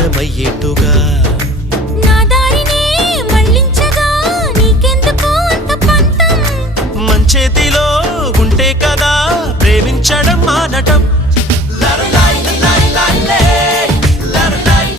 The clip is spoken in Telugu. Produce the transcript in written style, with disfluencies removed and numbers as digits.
అర్థమయ్యేట్టుగా నా దారినే మళ్ళించగా నీకెందుకు అంత పంతం మంచేతిలో ఉంటే కదా ప్రేమించడం మానటం